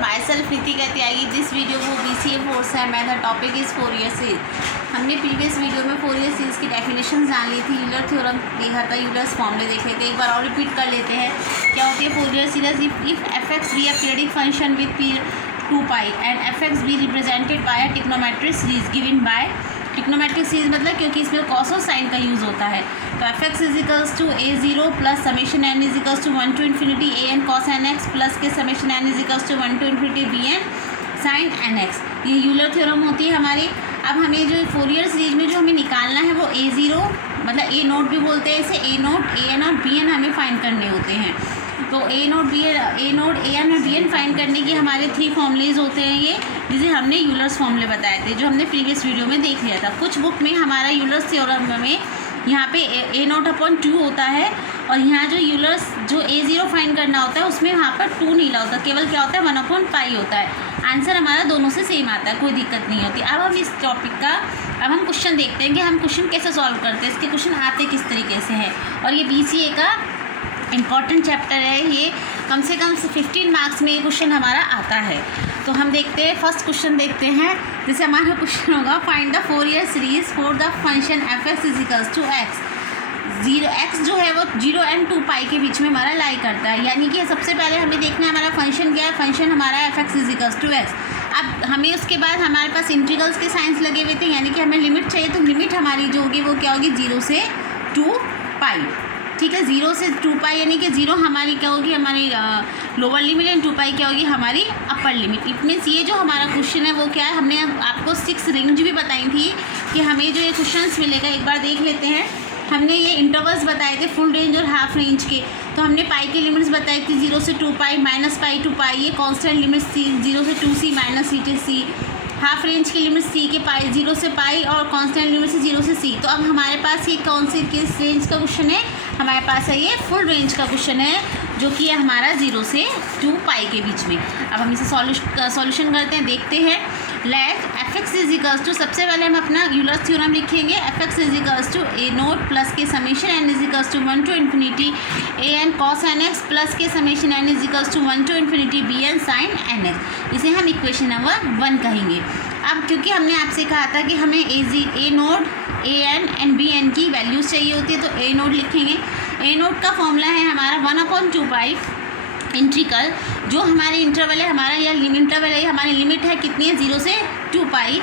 My self Ritika Tyagi. This video वो BCA 4 से है। The topic is Fourier series. हमने प्रीवियस वीडियो में फोरियर सीरीज की डेफिनेशन जान ली थी, यूलर थ्योरम देखा था, यूलर्स फॉर्मूले देखे थे। एक बार और रिपीट कर लेते हैं। क्या होती है Fourier series? If f(x) be a periodic function with period 2π and f(x) be represented by a trigonometric series given by trigonometric series मतलब क्योंकि इसमें कॉस और साइन का यूज़ होता है। तो f(x) equals to a0 plus summation n equals to 1 to infinity an cos nx plus के summation n equals to 1 to infinity bn sin nx। ये यूलर थ्योरम होती है हमारी। अब हमें जो फोरियर सीरीज में जो हमें निकालना है वो a0 मतलब a नोट भी बोलते हैं इसे, a नोट an और bn हमें फाइंड करने होते हैं। तो a नोट an और bn फाइंड करने के हमारे 3 फॉर्मूलेज होते हैं ये, जिसे हमने यूलर्स फॉर्मूले बताए थे जो हमने प्रीवियस वीडियो में देख लिया था। कुछ बुक में हमारा यूलर्स थ्योरम में यहाँ पे a0/2 होता है और यहाँ जो यूलर्स जो a0 फाइंड करना होता है उसमें वहाँ पर 2 नहीं होता, केवल क्या होता है 1/π होता है। आंसर हमारा दोनों से सेम आता है, कोई दिक्कत नहीं होती। अब हम इस टॉपिक का अब हम क्वेश्चन देखते हैं कि हम क्वेश्चन कैसे सॉल्व करते हैं, इसके क्वेश्चन आते किस तरीके से हैं। और ये BCA का इम्पॉर्टेंट चैप्टर है, ये कम से कम 15 मार्क्स में ये क्वेश्चन हमारा आता है। तो हम देखते हैं, फर्स्ट क्वेश्चन देखते हैं। जैसे हमारा क्वेश्चन होगा find the Fourier series for the function f(x) equals to x। x जो है वो 0 and 2π के बीच में हमारा लाई करता है, यानी कि सबसे पहले हमें देखना है हमारा फंक्शन क्या है। फंक्शन हमारा f(x) इजिकल्स टू x। अब हमें उसके बाद हमारे पास इंटीग्रल्स के साइंस लगे हुए थे, यानी कि हमें लिमिट चाहिए। तो लिमिट हमारी जो होगी वो क्या होगी 0 से 2π। ठीक है, 0 से 2π यानी कि 0 हमारी क्या होगी हमारी लोअर लिमिट एंड 2π क्या होगी हमारी अपर लिमिट। इट मीन्स ये जो हमारा क्वेश्चन है वो क्या है, हमने आपको 6 रेंज भी बताई थी कि हमें जो ये क्वेश्चंस मिलेगा एक बार देख लेते हैं। हमने ये इंटरवल्स बताए थे फुल रेंज और हाफ रेंज के। तो हमने पाई की लिमिट्स बताई थी 0 से 2π -π to π, ये कॉन्स्टेंट लिमिट सी 0 से 2c minus c to c। Half range की लिमिट c के पाई 0 से पाई और कांस्टेंट लिमिट से 0 से c। तो अब हमारे पास ये कौन से किस रेंज का क्वेश्चन है, हमारे पास है ये फुल रेंज का क्वेश्चन है जो कि है हमारा 0 से 2π के बीच में। अब हम इसे सॉल्यूशन करते हैं, देखते हैं। लेट f(x) इजिकल्स टू, सबसे पहले हम अपना यूलर्स थ्योरम लिखेंगे। f(x) equals to a0 plus के summation n equals to 1 to infinity an cos nx plus के summation n equals to 1 to infinity bn sin nx। इसे हम इक्वेशन नंबर 1 कहेंगे। अब क्योंकि हमने आपसे कहा था कि हमें a note an and bn की वैल्यूज़ चाहिए होती है, तो a नोट लिखेंगे। a नोट का फॉर्मूला है हमारा 1/2π इंट्रीकल, जो हमारे इंटरवल है हमारा या इंटरवल है हमारी लिमिट है कितनी है 0 से 2π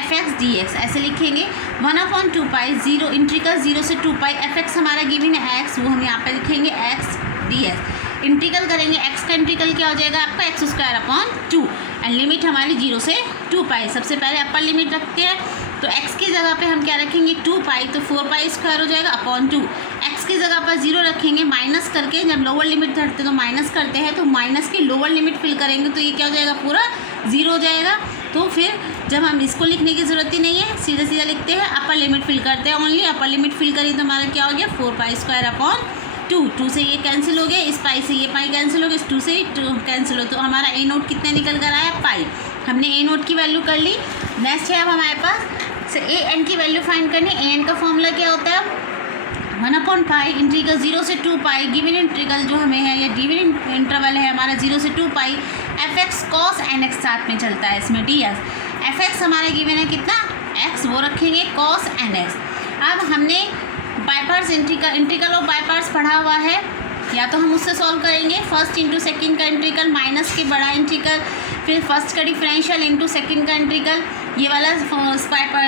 f(x) dx। ऐसे लिखेंगे 1/2π 0 इंट्रीकल 0 से 2π f(x) हमारा गिवन है x, वो हम यहाँ पे लिखेंगे x dx। इंट्रीकल करेंगे x का इंट्रीकल क्या हो जाएगा आपका x² एंड लिमिट हमारी 0 से 2π। सबसे पहले अपर लिमिट रखते हैं, तो x की जगह पे हम क्या रखेंगे 2π, तो 4π² हो जाएगा /2। x की जगह पर 0 रखेंगे, माइनस करके जब लोअर लिमिट रखते हैं तो माइनस करते हैं, तो माइनस की लोअर लिमिट फिल करेंगे तो ये क्या हो जाएगा पूरा 0 हो जाएगा। तो फिर जब हम इसको लिखने की ज़रूरत ही नहीं है, सीधा सीधा लिखते हैं, अपर लिमिट फिल करते हैं। ओनली अपर लिमिट फिल करी तो हमारा क्या हो गया 4π² 2 से ये कैंसिल हो गया, इस पाई से ये पाई कैंसिल हो गया, इस 2 से 2 कैंसिल हो, तो हमारा a नोट कितने निकल कर आया पाई। हमने a नोट की वैल्यू कर ली। नेक्स्ट है अब हमारे पास a n की वैल्यू फाइंड करनी। a n का फॉर्मूला क्या होता है 1/π इंट्रीकल 0 से 2π गिवन इंट्रीकल जो हमें है ये गिवन इंटरवल है हमारा 0 से 2π f(x) cos nx साथ में चलता है इसमें ds। f(x) हमारा गिवन है कितना x, वो रखेंगे cos nx। अब हमने बाय पार्ट्स इंट्रीकल और बाय पार्ट्स पढ़ा हुआ है, या तो हम उससे सॉल्व करेंगे फर्स्ट इंटू सेकंड का इंट्रीकल माइनस के बड़ा इंट्रीकल, फिर फर्स्ट का डिफरेंशियल इंटू सेकंड का इंट्रीकल, ये वाला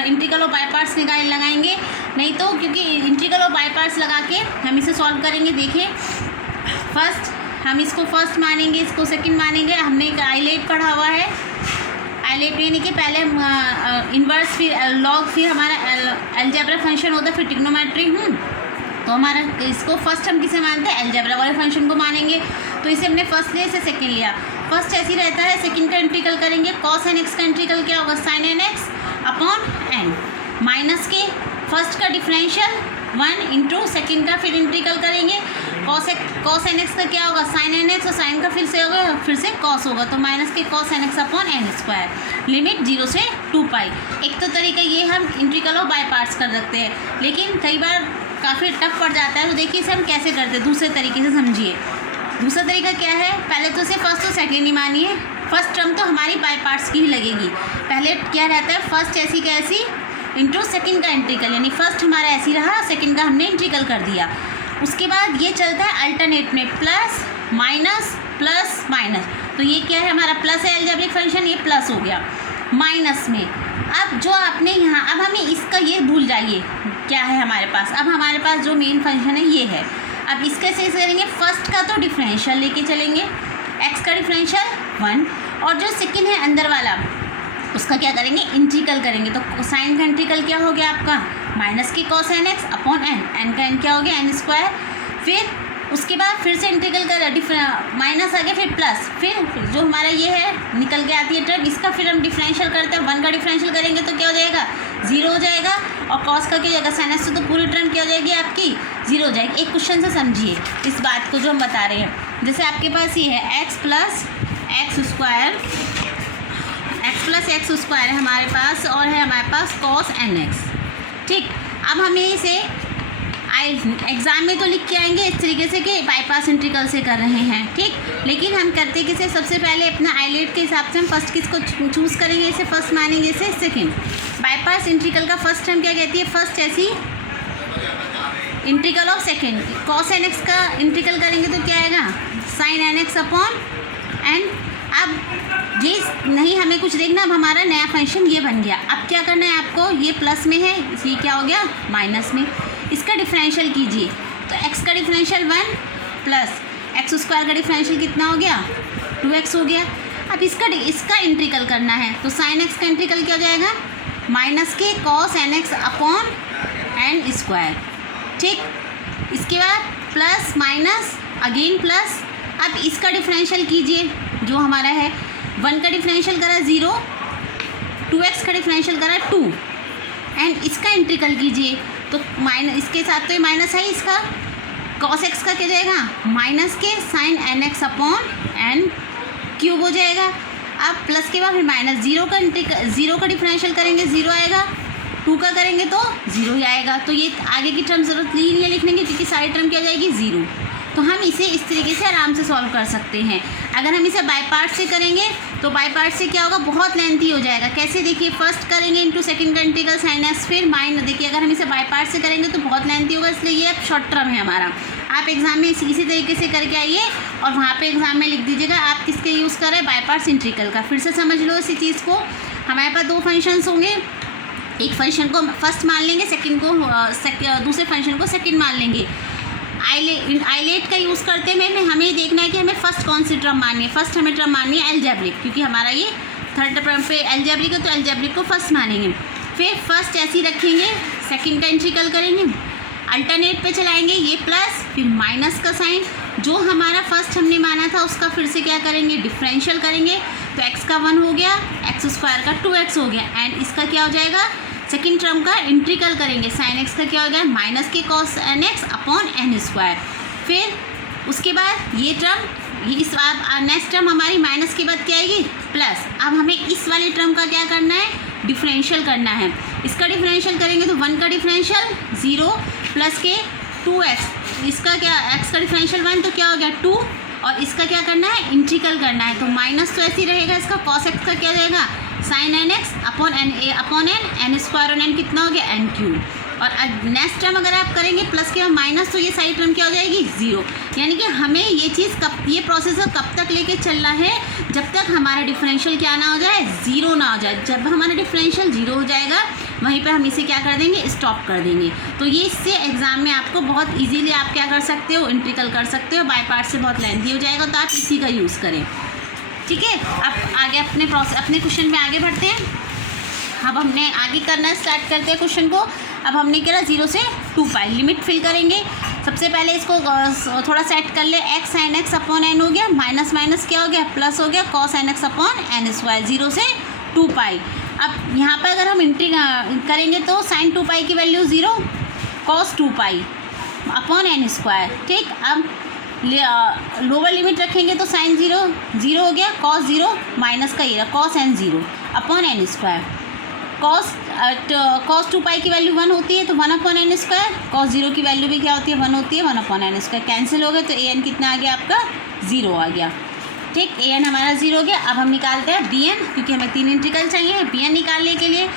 इंट्रीकल और बाय पार्ट्स लगाएंगे। नहीं तो क्योंकि इंट्रीकल और बाय पार्ट्स लगा के हम इसे सॉल्व करेंगे। देखिए फर्स्ट हम इसको फर्स्ट मानेंगे, इसको सेकंड मानेंगे। हमने एक आइलेट पढ़ा हुआ है, आइलेट यानी कि पहले इन्वर्स फिर लॉग फिर हमारा अलजेब्रा फंक्शन होता है, फिर ट्रिग्नोमेट्री। तो हमारा इसको फर्स्ट हम किसे मानते हैं अलजेब्रा वाले फंक्शन को मानेंगे। तो इसे हमने फर्स्ट लिया, इसे सेकंड लिया। फर्स्ट ऐसे ही रहता है, सेकंड का इंट्रीकल करेंगे cos nx का इंट्रीकल क्या होगा sin nx/n माइनस के फर्स्ट का डिफरेंशियल 1 इंटू सेकेंड का फिर इंट्रीकल करेंगे cos nx का क्या होगा sin nx और साइन का फिर से होगा फिर से cos होगा, तो माइनस के cos nx/n² लिमिट 0 से 2π। एक तो तरीका ये हम इंट्रीकल और बाय पार्ट्स कर सकते हैं, लेकिन कई बार काफ़ी टफ पड़ जाता है। तो देखिए इसे हम कैसे करते हैं, दूसरे तरीके से समझिए। दूसरा तरीका क्या है, पहले तो इसे फर्स्ट और सेकेंड ही मानिए, फर्स्ट टर्म तो हमारी बाय पार्ट्स की ही लगेगी। पहले क्या रहता है, फर्स्ट ऐसी का ऐसी इंटू सेकंड का इंटीग्रल, यानी फर्स्ट हमारा ऐसी रहा, सेकंड का हमने इंटीग्रल कर दिया। उसके बाद ये चलता है अल्टरनेट में प्लस माइनस, तो ये क्या है हमारा प्लस है अलजेब्रिक फंक्शन, ये प्लस हो गया माइनस में। अब जो आपने यहाँ, अब हमें इसका ये भूल जाइए क्या है हमारे पास, अब हमारे पास जो मेन फंक्शन है ये है। अब इसके से करेंगे, फर्स्ट का तो डिफरेंशियल लेके चलेंगे, एक्स का डिफरेंशियल 1, और जो सेकंड है अंदर वाला उसका क्या करेंगे, इंटीग्रल करेंगे। तो साइन का इंटीग्रल क्या हो गया आपका, माइनस के cos N x upon N, N का एन क्या हो गया एन स्क्वायर। फिर उसके बाद फिर से इंटीग्रल कर माइनस आ गया, फिर प्लस, फिर जो हमारा ये है निकल के आती है टर्म, इसका फिर हम डिफरेंशियल करते हैं, 1 का डिफरेंशियल करेंगे तो क्या हो जाएगा 0 हो जाएगा, और कॉस का क्या हो जाएगा साइन एक्स, तो पूरी टर्म क्या हो जाएगी आपकी 0 हो जाएगी। एक क्वेश्चन से समझिए इस बात को जो हम बता रहे हैं, जैसे आपके पास ये है एक्स प्लस एक्स स्क्वायर है हमारे पास, और है हमारे पास कॉस एन एक्स, ठीक। अब हमें इसे एग्ज़ाम में तो लिख के आएंगे इस तरीके से कि बाईपास इंटीग्रल से कर रहे हैं, ठीक। लेकिन हम करते किसे, सबसे पहले अपना आईलेट के हिसाब से हम फर्स्ट किसको चूज़ करेंगे, इसे फर्स्ट मानेंगे, इसे सेकंड। बाईपास इंटीग्रल का फर्स्ट टर्म क्या कहती है, फर्स्ट ऐसी integral of second, cos N X का इंटीग्रल करेंगे तो क्या आएगा sine N x upon N. अब ये नहीं हमें कुछ देखना, अब हमारा नया फंक्शन ये बन गया। अब क्या करना है आपको, ये प्लस में है इसलिए क्या हो गया माइनस में, इसका डिफरेंशियल कीजिए, तो x का डिफरेंशियल 1 प्लस एक्स स्क्वायर का डिफरेंशियल कितना हो गया 2x हो गया। अब इसका इंटीग्रल करना है, तो साइन एक्स का इंटीग्रल क्या हो जाएगा माइनस के cos N x upon N square, ठीक। इसके बाद प्लस माइनस अगेन प्लस, अब इसका डिफरेंशियल कीजिए, जो हमारा है 1 का डिफरेंशियल करा 0, 2x का डिफरेंशियल करा 2, एंड इसका इंटीग्रल कीजिए, तो माइनस इसके साथ तो ये माइनस है, इसका कॉस एक्स का क्या जाएगा माइनस के sine N x upon N cube हो जाएगा। अब प्लस के बाद फिर माइनस, 0 का डिफरेंशियल करेंगे 0 आएगा, 2 का करेंगे तो 0 ही आएगा। तो ये आगे की टर्म ज़रूरत नहीं है लिखने की, क्योंकि सारी टर्म क्या जाएगी 0। तो हम इसे इस तरीके से आराम से सॉल्व कर सकते हैं। अगर हम इसे बाय पार्ट से करेंगे तो बाय पार्ट से क्या होगा, बहुत लेंथी हो जाएगा। कैसे, देखिए फर्स्ट करेंगे इंटू सेकंड का इंटीग्रल साइन एक्स, फिर माइनस, देखिए अगर हम इसे बाय पार्ट से करेंगे तो बहुत लेंथी होगा, इसलिए ये अब शॉर्ट टर्म है हमारा। आप एग्जाम में इसी तरीके से करके आइए और वहाँ पे एग्जाम में लिख दीजिएगा आप किसके यूज़ कर रहे हैं, बाय पार्ट्स इंटीग्रल का। फिर से समझ लो इसी चीज़ को, हमारे पास 2 फंक्शंस होंगे, एक फंक्शन को फर्स्ट मान लेंगे, सेकंड को दूसरे फंक्शन को सेकंड मान लेंगे। आईलेट का यूज़ करते में हमें देखना है कि हमें फर्स्ट कौन सी टर्म माननी है। फर्स्ट हमें टर्म माननी है एल्जेब्रिक, क्योंकि हमारा ये थर्ड टर्म पे एल्जेब्रिक है, तो एल्जेब्रिक को फर्स्ट मानेंगे। फिर फर्स्ट ऐसी रखेंगे, सेकंड का इंटीग्रल करेंगे, अल्टरनेट पे चलाएंगे, ये प्लस फिर माइनस का साइन, जो हमारा फर्स्ट हमने माना था उसका फिर से क्या करेंगे डिफरेंशियल करेंगे, तो x का 1 हो गया, एक्स स्क्वायर का 2x हो गया, एंड इसका क्या हो जाएगा सेकेंड टर्म का इंटीग्रल करेंगे, साइन एक्स का क्या हो गया माइनस के cos N x upon N square. फिर उसके बाद ये टर्म, ये इस नेक्स्ट टर्म हमारी माइनस के बाद क्या आएगी प्लस। अब हमें इस वाले टर्म का क्या करना है, डिफरेंशियल करना है। इसका डिफरेंशियल करेंगे तो 1 का डिफरेंशियल 0 प्लस के 2x, इसका क्या x का डिफरेंशियल 1 तो क्या हो गया 2, और इसका क्या करना है इंटीग्रल करना है, तो माइनस तो ऐसे ही रहेगा, इसका कॉस एक्स का क्या जाएगा sine N x upon N square, और एन कितना हो गया एन क्यूब। और नेक्स्ट टर्म अगर आप करेंगे प्लस के बाद माइनस, तो ये सारी टर्म क्या हो जाएगी 0। यानी कि हमें ये चीज़ ये प्रोसेसर कब तक लेके चलना है, जब तक हमारा डिफरेंशियल क्या ना हो जाए 0 ना हो जाए। जब हमारा डिफरेंशियल 0 हो जाएगा वहीं पे हम इसे क्या कर देंगे स्टॉप कर देंगे। तो ये इससे एग्जाम में आपको बहुत इजीली आप क्या कर सकते हो इंटीग्रल कर सकते हो। बाय पार्ट से बहुत लेंथी हो जाएगा, तो आप इसी का यूज़ करें, ठीक है। अब आगे अपने क्वेश्चन में आगे बढ़ते हैं। अब हमने आगे करना स्टार्ट करते हैं क्वेश्चन को। अब हमने क्या 0 से 2 पाई लिमिट फिल करेंगे। सबसे पहले इसको थोड़ा सेट कर ले, X sine X upon N हो गया, माइनस माइनस क्या हो गया प्लस हो गया, cos N x upon N square 0 से 2 पाई। अब यहाँ पर अगर हम करेंगे तो साइन 2 पाई की value 0, cos 2 pi upon N square, ठीक। अब लोअर लिमिट रखेंगे तो साइन 0 हो गया, कॉस 0 माइनस का ये cos N 0 upon N square. Cos 2 pi की वैल्यू 1 होती है तो 1 अपॉन एन स्क्वायर, कॉस 0 की वैल्यू भी क्या होती है 1 होती है, 1 अपॉन एन स्क्वायर कैंसिल हो गए, तो ए एन कितना आ गया आपका 0 आ गया। ठीक, ए एन हमारा 0 हो गया। अब हम निकालते हैं बी एन, क्योंकि हमें 3 इंटीग्रल चाहिए। बी एन निकालने के लिए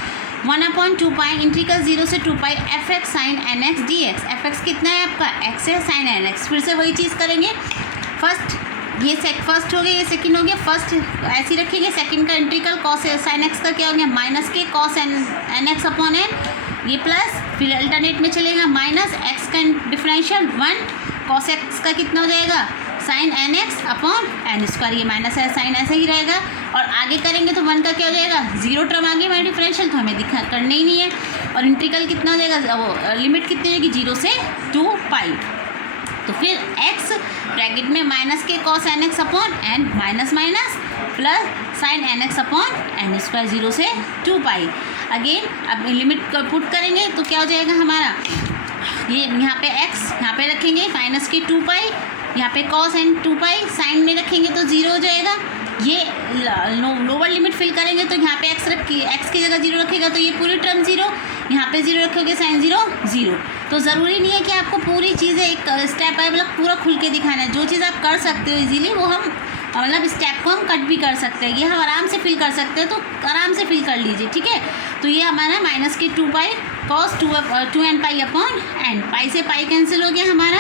1/2 इंटीग्रल 0 से 2 F X sine N X D X. F X कितना है आपका, एक्स है, साइन एन एक्स। फिर से वही चीज़ करेंगे। फर्स्ट हो गया, ये सेकंड हो गया। फर्स्ट ऐसे ही रखेंगे, सेकंड का इंटीग्रल कॉस साइन एक्स का क्या हो गया, माइनस के cos N x upon N, ये प्लस, फिर अल्टरनेट में चलेगा माइनस, एक्स का डिफरेंशियल 1 कॉस एक्स का कितना हो जाएगा, sine N x upon N square. ये माइनस है, साइन ऐसा ही रहेगा। और आगे करेंगे तो 1 का क्या हो जाएगा, 0 टर्म आ गई हमारी डिफरेंशियल, तो हमें करना ही नहीं है। और इंटीग्रल कितना हो जाएगा, वो लिमिट कितनी हो जाएगी, 0 से 2 पाई। तो फिर x ब्रैकेट में माइनस के cos N x upon N, minus minus plus sine N x upon N square, 0 से 2 पाई। अगेन अब लिमिट पुट करेंगे तो क्या हो जाएगा हमारा, ये यहाँ पे x यहाँ पे रखेंगे माइनस के 2 पाई, यहाँ पे कॉस एन 2 पाई, साइन में रखेंगे तो 0 हो जाएगा। ये लोअर लिमिट फिल करेंगे तो यहाँ पे x की जगह 0 रखेगा तो ये पूरी टर्म 0, यहाँ पे 0 रखोगे साइन 0 0। तो ज़रूरी नहीं है कि आपको पूरी चीज़ें एक स्टेप बाय मतलब पूरा खुल के दिखाना है। जो चीज़ आप कर सकते हो इजीली वो हम मतलब स्टेप को हम कट भी कर सकते हैं, ये हम आराम से फिल कर सकते हैं, तो आराम से फिल कर लीजिए, ठीक है। तो ये हमारा माइनस के 2 pi cos 2 N pi upon N, pi से पाई कैंसिल हो गया हमारा,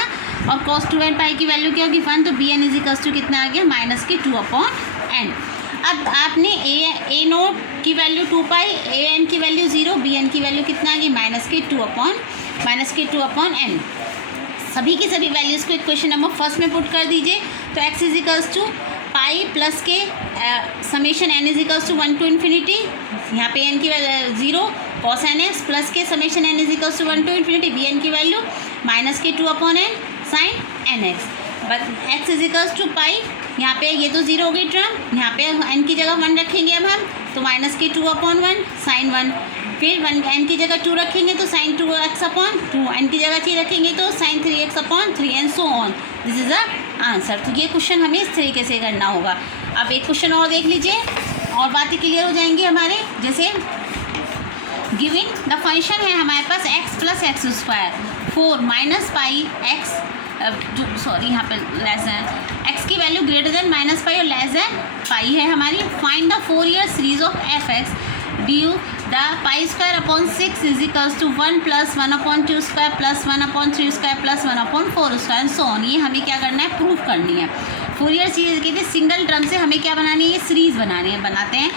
और कॉस 2 एन पाई की वैल्यू क्या होगी 1, तो B N is equals to कितना आ गया, माइनस के 2 अपॉन एन। अब आपने ए नोट की वैल्यू 2 पाई, ए एन की वैल्यू 0, बी एन की वैल्यू कितना आ गई माइनस के 2 अपॉन एन। सभी की सभी वैल्यूज़ को इक्वेशन नंबर फर्स्ट में पुट कर दीजिए। तो X is equals to pi plus के summation N is equals to 1 to infinity, यहाँ पे एन की value 0 cos N X plus के summation N is equals to 1 to infinity, B N की वैल्यू माइनस के 2 upon N sine N X. But X is equals to pi, यहाँ पे ये तो 0 हो गई टर्म, यहाँ पे एन की जगह 1 रखेंगे अब हम, तो माइनस के 2 अपॉन 1 साइन 1, फिर 1 एन की जगह 2 रखेंगे तो साइन 2x अपॉन 2, एन की जगह 3 रखेंगे तो sine 3x upon 3 and so on. This is the answer. तो ये क्वेश्चन हमें इस तरीके से करना होगा। अब एक क्वेश्चन और देख लीजिए और बातें क्लियर हो जाएंगी हमारे। जैसे गिविन द फंक्शन है हमारे पास x plus x square 4 minus pi x, sorry यहाँ पे लेस देन x की value greater than minus pi और लेस देन पाई है हमारी। Find the 4-year series of f x due the pi square upon 6 is equals to 1 plus 1/2 square plus 1/3 square plus 1/4 square so on. ये हमें क्या करना है, proof करनी है। 4-year सीरीज की थी, सिंगल टर्म से हमें क्या बनानी है, ये सीरीज बनानी है। बनाते हैं,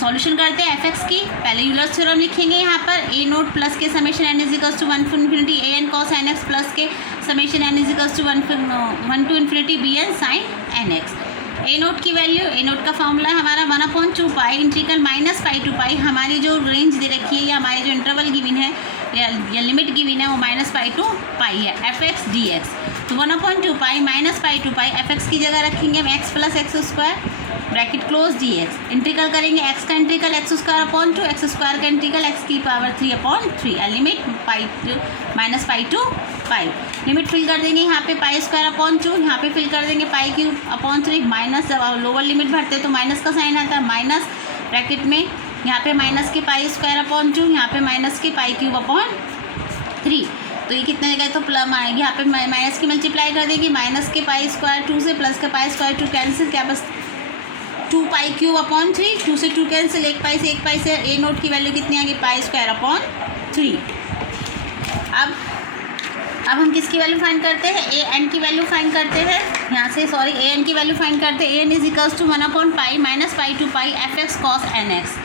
सॉल्यूशन करते हैं एफ एक्स की। पहले यूलर्स थ्योरम लिखेंगे यहाँ पर, ए नोट प्लस के summation N is equals to 1 to infinity A N cos N X plus के summation N is equals to 1 to infinity B N sine N X. A naught की value, A naught का formula है हमारा 1/2 pi integral minus pi to pi. हमारी जो range दे रखी है या हमारी जो इंटरवल गिवन है या लिमिट गिवन है वो माइनस पाई टू पाई है, एफ एक्स डी एक्स। तो 1/2 pi minus pi to pi, F x की जगह रखेंगे हम x plus x square bracket close d x. Integral करेंगे एक्स का integral x square upon 2, x square का इंटीग्रल एक्स की power 3/3, limit pi minus pi to pi. Limit fill कर देंगे यहाँ पे पाई स्क्वायर अपॉन 2, यहाँ पे फिल कर देंगे पाई क्यूब अपॉन 3, माइनस जब लोअर लिमिट भरते हैं तो माइनस का साइन आता है, माइनस ब्रैकेट में यहाँ पे माइनस के पाई स्क्वायर अपॉन 2, यहाँ पे माइनस के पाई क्यूब अपॉन 3। तो ये कितने जगह तो यहाँ पे माइनस की मल्टीप्लाई कर देंगे, माइनस के पाई स्क्वायर 2 से प्लस के पाई स्क्वायर 2 कैंसिल, क्या बस 2 पाई क्यूब अपॉन 3, 2 से 2 कैंसिल, 1 पाई से 1 पाई से ए नोट की वैल्यू कितनी आ गई, पाई स्क्वायर अपॉन 3। अब हम किसकी वैल्यू फाइंड करते हैं, ए एन की वैल्यू फाइंड करते हैं यहाँ से, सॉरी ए एन की वैल्यू फाइंड करते हैं। A N is equals to 1 pi minus pi to pi F X cos N x.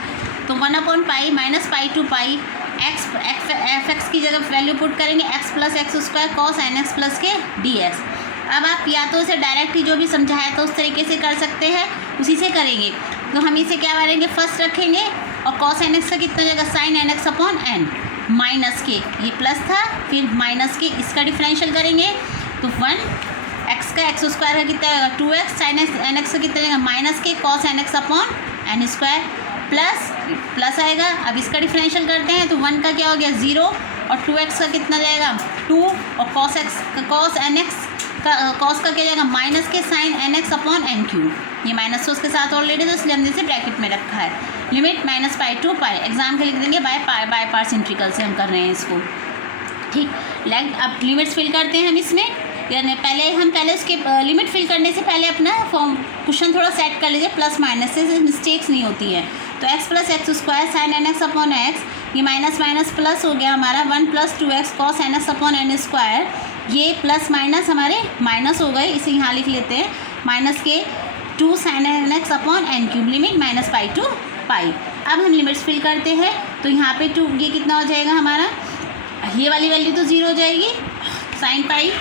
तो 1 pi minus pi to pi X F x की जगह वैल्यू पुट करेंगे X plus x square cos N X plus के D X. अब आप या तो इसे डायरेक्ट ही जो भी समझाया तो उस तरीके से कर सकते हैं, उसी से करेंगे। तो हम इसे क्या करेंगे, फर्स्ट रखेंगे और कॉस एन एक्स का कितना जगह sine N x upon N, minus के ये प्लस था, फिर माइनस के इसका डिफरेंशियल करेंगे तो 1 एक्स का एक्स स्क्वायर का कितना आएगा 2x साइन एन एक्स का कितना आएगा माइनस के cos N x upon N square plus आएगा। अब इसका डिफरेंशियल करते हैं तो 1 का क्या हो गया 0 और 2x का कितना जाएगा 2 और कॉस एन एक्स कॉस का क्या जाएगा माइनस के sine N x upon n q. ये माइनस तो उसके साथ ऑलरेडी, तो इसलिए हमने इसे ब्रैकेट में रखा है। Limit minus pi to pi, exam के लिख देंगे बाय पार्ट्स इंटीग्रल से हम कर रहे हैं इसको, ठीक। लेग अब लिमिट्स फिल करते हैं हम इसमें। यानी पहले उसके लिमिट फिल करने से पहले अपना फॉर्म क्वेश्चन थोड़ा सेट कर लीजिए, प्लस माइनस से मिस्टेक्स नहीं होती है। तो x plus x square sine N x upon x, ये माइनस माइनस प्लस हो गया हमारा 1 plus 2x cos N x upon N square, ये प्लस माइनस हमारे माइनस हो गए, इसे यहाँ लिख लेते हैं माइनस के 2 sine N x upon N cube, limit minus pi to pi. अब हम लिमिट्स फिल करते हैं, तो यहाँ पे 2 ये कितना हो जाएगा हमारा, ये वाली वैल्यू तो 0 हो जाएगी साइन पाई,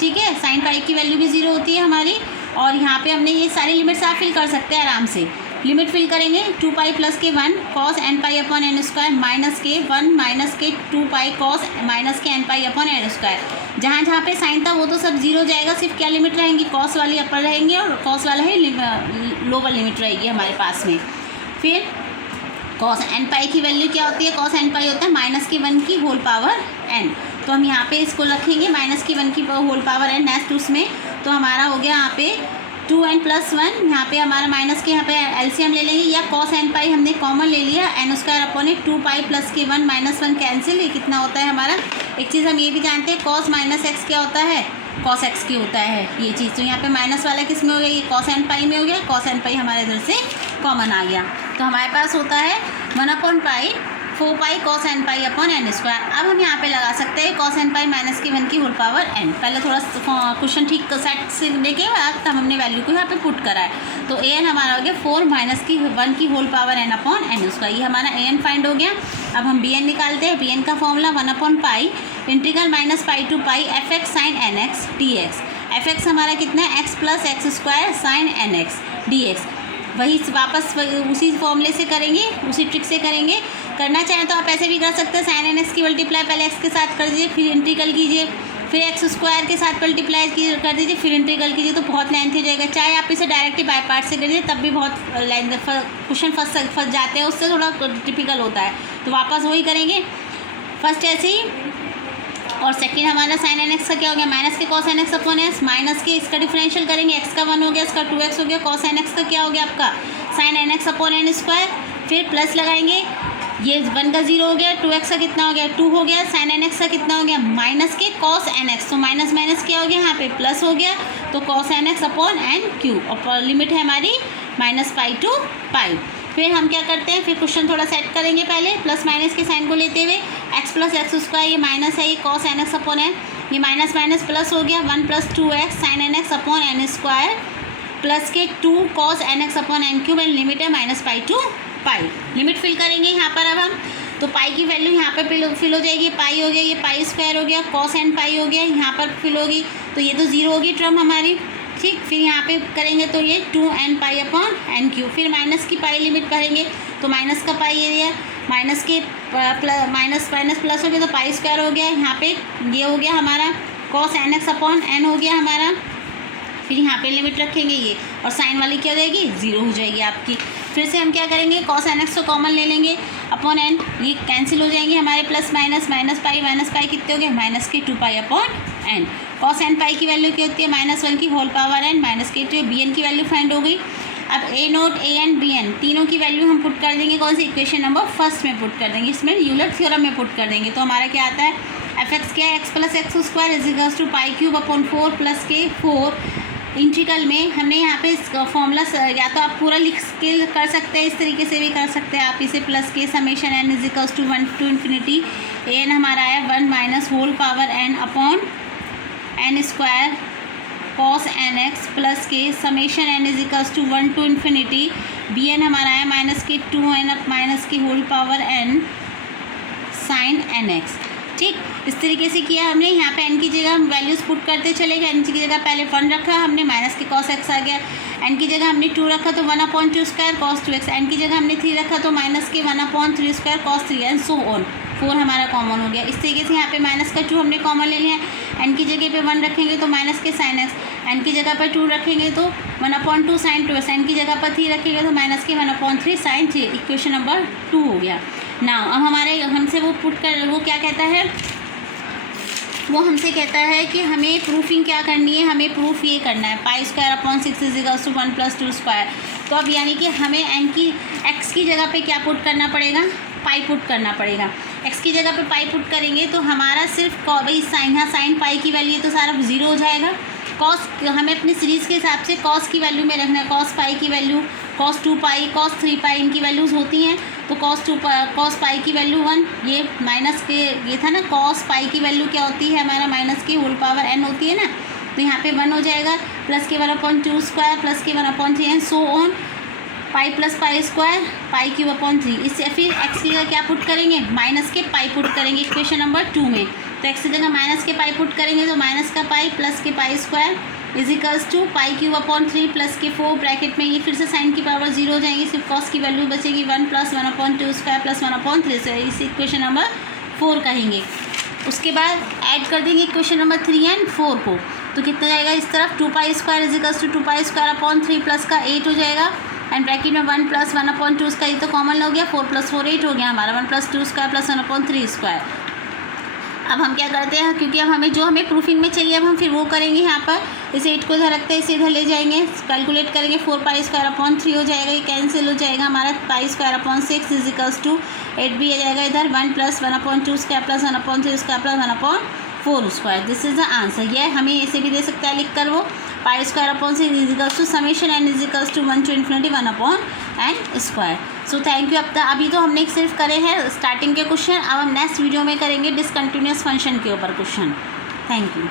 ठीक है, साइन पाई की वैल्यू भी 0 होती है हमारी। और यहाँ पे हमने ये सारी लिमिट्स आप फिल कर सकते हैं आराम से। लिमिट फिल करेंगे 2 पाई प्लस के 1 cos N pi upon N square minus के 1 माइनस के 2 पाई कॉस माइनस के n pi upon N square. जहाँ जहाँ पे साइन था वो तो सब 0 जाएगा, सिर्फ क्या लिमिट रहेंगी, कॉस वाली अपर रहेंगे और कॉस वाला ही लोअर लिमिट रहेगी हमारे पास में। फिर कॉस एन पाई की वैल्यू क्या होती है, कॉस एन पाई होता है माइनस की 1 की होल पावर एन, तो हम यहाँ पे इसको रखेंगे माइनस की 1 की होल पावर एन नेक्स्ट उसमें, तो हमारा हो गया यहाँ पे 2n प्लस 1, यहाँ पे हमारा माइनस के यहाँ पे एलसीएम ले लेंगे, या कॉस एन पाई हमने कॉमन ले लिया, n square upon 2 pi plus के 1 माइनस 1 कैंसिल, ये कितना होता है हमारा। एक चीज़ हम ये भी जानते हैं कॉस माइनस एक्स क्या होता है, कॉस एक्स की होता है ये चीज़, तो यहाँ पे माइनस वाला किस में हो गया, ये कॉस एन पाई में हो गया, कॉस एन पाई हमारे इधर से कॉमन आ गया, तो हमारे पास होता है 1/पाई 4 pi cos N pi upon N square. अब हम यहाँ पे लगा सकते हैं कॉस एन पाई माइनस की 1 की होल पावर एन, पहले थोड़ा क्वेश्चन ठीक सेट से लेके बाद तब हमने वैल्यू को यहाँ पे पुट करा है, तो ए एन हमारा हो गया 4 माइनस की 1 की whole power N upon N square, ये हमारा ए एन फाइंड हो गया। अब हम बी एन निकालते हैं, बी एन का फॉर्मूला 1/पाई integral minus pi to pi F X sine N X D X, F X हमारा कितना है x plus x square sine N X D X, वही वापस उसी फॉर्मूले से करेंगे, उसी ट्रिक से करेंगे। करना चाहें तो आप ऐसे भी कर सकते हैं, साइन एन एक्स की मल्टीप्लाई पहले एक्स के साथ कर दीजिए, फिर इंटीग्रल कीजिए, फिर एक्स स्क्वायर के साथ मल्टीप्लाई कर दीजिए, फिर इंटीग्रल कीजिए, तो बहुत लेंथी हो जाएगा। चाहे आप इसे डायरेक्टली बाय पार्ट से कर दीजिए तब भी बहुत क्वेश्चन फंस जाते हैं, उससे थोड़ा टिपिकल होता है, तो वापस वही करेंगे फर्स्ट ऐसे ही। और सेकंड हमारा साइन एन एक्स का क्या हो गया, माइनस के cos N x upon x, minus के इसका डिफरेंशियल करेंगे, एक्स का 1 हो गया, इसका 2x हो गया, कॉस एन एक्स का क्या हो गया आपका sine N x upon N square, फिर प्लस लगाएंगे, ये 1 का 0 हो गया, 2x का कितना हो गया 2 हो गया, साइन एन एक्स का कितना हो गया माइनस के कॉस एन एक्स, तो माइनस माइनस क्या हो गया यहाँ पे प्लस हो गया, तो cos N x upon N cube, और लिमिट है हमारी माइनस पाई टू पाई। फिर हम क्या करते हैं, फिर क्वेश्चन थोड़ा सेट करेंगे, पहले प्लस माइनस के साइन को लेते हुए एक्स प्लस एक्स स्क्वायर, ये माइनस है, ये cos N x upon N, ये माइनस माइनस प्लस हो गया 1 plus 2x sine N x upon N square plus के 2 cos N x upon N cube, and limit है minus pi to pi. Limit fill करेंगे यहाँ पर अब हम, तो पाई की वैल्यू यहाँ पर फिल हो जाएगी, पाई हो गया, ये पाई स्क्वायर हो गया, कॉस एन पाई हो गया, यहाँ पर फिल होगी, तो ये तो 0 होगी टर्म हमारी, ठीक। फिर यहाँ पे करेंगे तो ये 2n pi upon N cube, फिर माइनस की पाई लिमिट करेंगे, तो माइनस का पाई एरिया माइनस के माइनस माइनस प्लस हो गया, तो पाई स्क्वायर हो गया, यहाँ पे ये हो गया हमारा cos N x upon N हो गया हमारा, फिर यहाँ पे लिमिट रखेंगे ये, और साइन वाली क्या हो जाएगी 0 हो जाएगी आपकी। फिर से हम क्या करेंगे, कॉस एन एक्स को कॉमन ले लेंगे अपॉन एन, ये कैंसिल हो जाएंगे हमारे, प्लस माइनस माइनस पाई कितने हो गए माइनस के 2 pi upon N, cos N pi की वैल्यू क्या होती है माइनस 1 की होल पावर एन माइनस के 2, बी एन की वैल्यू फाइंड हो गई। अब ए note A N B N तीनों की वैल्यू हम पुट कर देंगे, कौन सी इक्वेशन नंबर फर्स्ट में पुट कर देंगे, इसमें यूलर थ्योरम में पुट कर देंगे, तो हमारा क्या आता है एफ एक्स क्या है x plus x square is equals to pi cube upon 4 plus के 4, इंटीग्रल में हमने यहाँ पे फॉर्मूला या तो आप पूरा लिख के कर सकते हैं, इस तरीके से भी कर सकते हैं आप इसे, प्लस के summation N is equals to 1 to infinity A N हमारा आया 1 minus whole power N upon N square cos N X plus के summation N is equals to 1 to infinity B N हमारा आया माइनस के 2n minus की whole power N sine N X, ठीक। इस तरीके से किया हमने, यहाँ पे n की जगह हम वैल्यूज़ पुट करते चले गए, n की जगह पहले 1 रखा हमने, माइनस के कॉस एक्स आ गया, n की जगह हमने 2 रखा तो 1/2 स्क्वायर कॉस 2x, n की जगह हमने 3 रखा तो माइनस के 1/3 square cos 3 and so on, 4 हमारा कॉमन हो गया। इस तरीके से यहाँ पे माइनस का 2 हमने कॉमन ले लिया, n की जगह पे 1 रखेंगे तो माइनस के साइन एक्स, n की जगह पर 2 रखेंगे तो 1/2 साइन 2x, n की जगह पर 3 रखेंगे तो माइनस के 1/3 साइन 3, इक्वेशन नंबर 2 हो गया। नाउ अब हमारे हमसे वो पुट कर वो क्या कहता है, वो हमसे कहता है कि हमें प्रूफिंग क्या करनी है, हमें प्रूफ ये करना है pi square upon 6 is equals to 1 plus 2 square, तो अब यानी कि हमें एन की एक्स की जगह पे क्या पुट करना पड़ेगा पाई पुट करना पड़ेगा। एक्स की जगह पे पाई पुट करेंगे तो हमारा सिर्फ भाई साइन, यहाँ साइन पाई की वैल्यू तो सारा ज़ीरो हो जाएगा। कॉस हमें अपनी सीरीज़ के हिसाब से कॉस की वैल्यू में रखना है, कॉस पाई की वैल्यू, कॉस 2 पाई, कॉस 3 पाई इनकी वैल्यूज़ होती हैं। तो कॉस पाई की वैल्यू 1, ये माइनस के ये था ना, कॉस पाई की वैल्यू क्या होती है हमारा माइनस की होल पावर n होती है ना, तो यहाँ पे 1 हो जाएगा, प्लस के 1/2 स्क्वायर, प्लस के 1/3 and so on, pi plus pi square, pi cube upon 3। इससे फिर एक्स की जगह क्या पुट करेंगे, माइनस के पाई पुट करेंगे इक्वेशन नंबर 2 में। तो एक्स की जगह माइनस के पाई पुट करेंगे तो माइनस का पाई प्लस के pi square equals to pi cube upon 3 plus के 4 ब्रैकेट में, ये फिर से साइन की पावर 0 हो जाएंगी, सिर्फ कॉस की वैल्यू बचेगी 1 + 1/2 स्क्वायर प्लस 1/3 से, इस इक्वेशन नंबर 4 कहेंगे। उसके बाद ऐड कर देंगे इक्वेशन नंबर 3 एंड 4 को, तो कितना जाएगा इस तरफ 2 pi square equals to 2 pi square upon 3 plus का 8 हो जाएगा, एंड ब्रैकेट में 1 + 1/2 इसका ये तो कॉमन हो गया, 4 + 4 8 हो गया हमारा, 1 + 2 स्क्वायर प्लस 1/3 स्क्वायर। अब हम क्या करते हैं, क्योंकि अब हमें जो हमें प्रूफिंग में चाहिए अब हम फिर वो करेंगे। यहाँ पर इसे 8 को इधर रखते हैं, इसे इधर ले जाएंगे, कैलकुलेट करेंगे, 4 पाई स्क्वायर अपॉन 3 हो जाएगा, ये कैंसिल हो जाएगा हमारा, pi square upon 6 equals to 8 भी आ जाएगा इधर, 1 + 1/2 square plus 1/3 square plus 1/4 square. This is the answer. ये हमें ऐसे भी दे सकता है लिख कर वो, pi square upon 6 equals to summation n equals to 1 to ∞ 1/n square. So thank you. अभी तो हमने सिर्फ करे हैं स्टार्टिंग के क्वेश्चन, अब हम नेक्स्ट वीडियो में करेंगे डिसकंटिन्यूअस फंक्शन के ऊपर क्वेश्चन। Thank you.